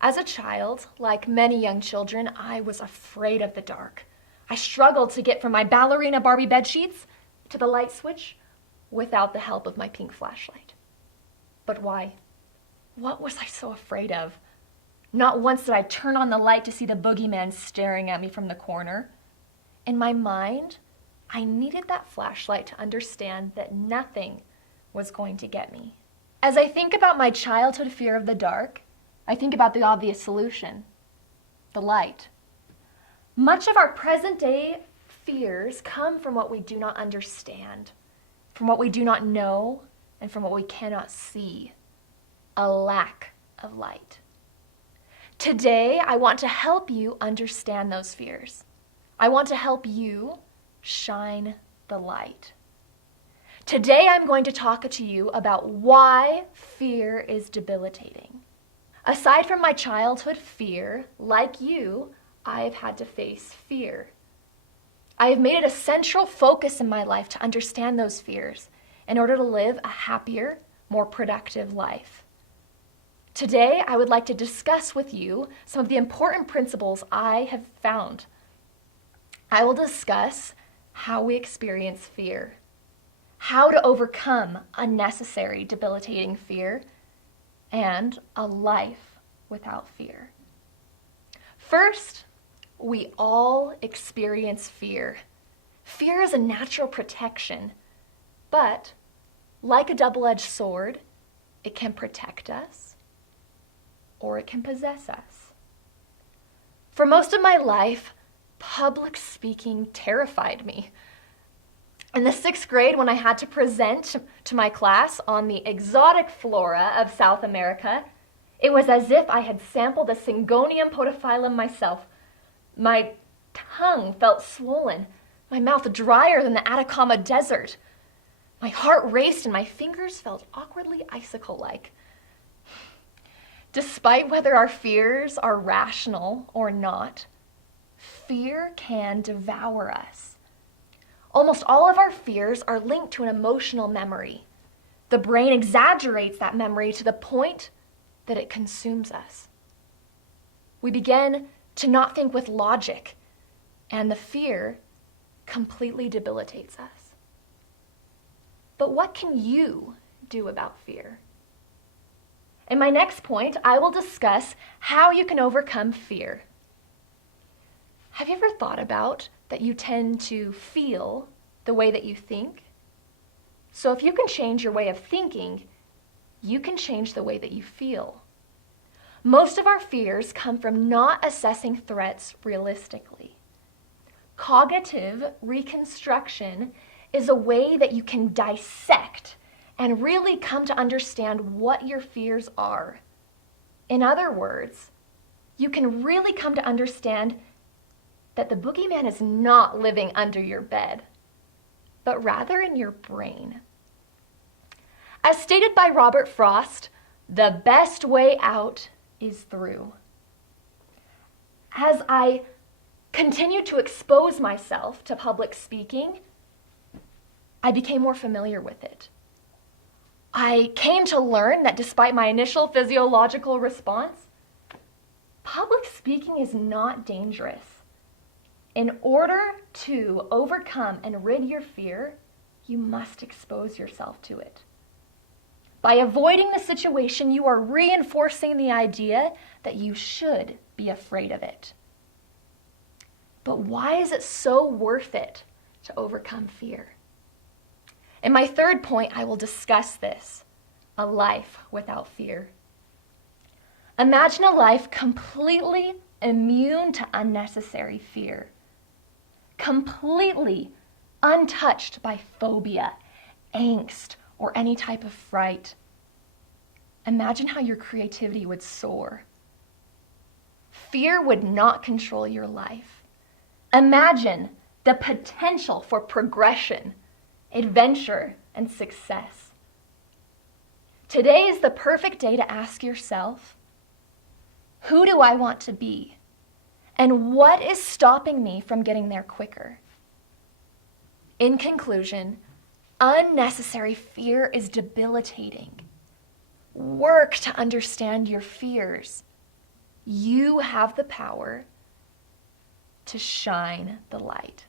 As a child, like many young children, I was afraid of the dark. I struggled to get from my ballerina Barbie bedsheets to the light switch without the help of my pink flashlight. But why? What was I so afraid of? Not once did I turn on the light to see the boogeyman staring at me from the corner. In my mind, I needed that flashlight to understand that nothing was going to get me. As I think about my childhood fear of the dark, I think about the obvious solution, the light. Much of our present day fears come from what we do not understand, from what we do not know, and from what we cannot see, a lack of light. Today, I want to help you understand those fears. I want to help you shine the light. Today, I'm going to talk to you about why fear is debilitating. Aside from my childhood fear, like you, I've had to face fear. I have made it a central focus in my life to understand those fears in order to live a happier, more productive life. Today, I would like to discuss with you some of the important principles I have found. I will discuss how we experience fear, how to overcome unnecessary, debilitating fear, and a life without fear. First, we all experience fear. Fear is a natural protection, but like a double-edged sword, it can protect us or it can possess us. For most of my life, public speaking terrified me. In the 6th grade, when I had to present to my class on the exotic flora of South America, it was as if I had sampled a Syngonium podophyllum myself. My tongue felt swollen, my mouth drier than the Atacama Desert. My heart raced and my fingers felt awkwardly icicle-like. Despite whether our fears are rational or not, fear can devour us. Almost all of our fears are linked to an emotional memory. The brain exaggerates that memory to the point that it consumes us. We begin to not think with logic, and the fear completely debilitates us. But what can you do about fear? In my next point, I will discuss how you can overcome fear. Have you ever thought about that you tend to feel the way that you think? So if you can change your way of thinking, you can change the way that you feel. Most of our fears come from not assessing threats realistically. Cognitive reconstruction is a way that you can dissect and really come to understand what your fears are. In other words, you can really come to understand that the boogeyman is not living under your bed, but rather in your brain. As stated by Robert Frost, the best way out is through. As I continued to expose myself to public speaking, I became more familiar with it. I came to learn that despite my initial physiological response, public speaking is not dangerous. In order to overcome and rid your fear, you must expose yourself to it. By avoiding the situation, you are reinforcing the idea that you should be afraid of it. But why is it so worth it to overcome fear? In my third point, I will discuss this, a life without fear. Imagine a life completely immune to unnecessary fear, completely untouched by phobia, angst, or any type of fright. Imagine how your creativity would soar. Fear would not control your life. Imagine the potential for progression, adventure, and success. Today is the perfect day to ask yourself, who do I want to be? And what is stopping me from getting there quicker? In conclusion, unnecessary fear is debilitating. Work to understand your fears. You have the power to shine the light.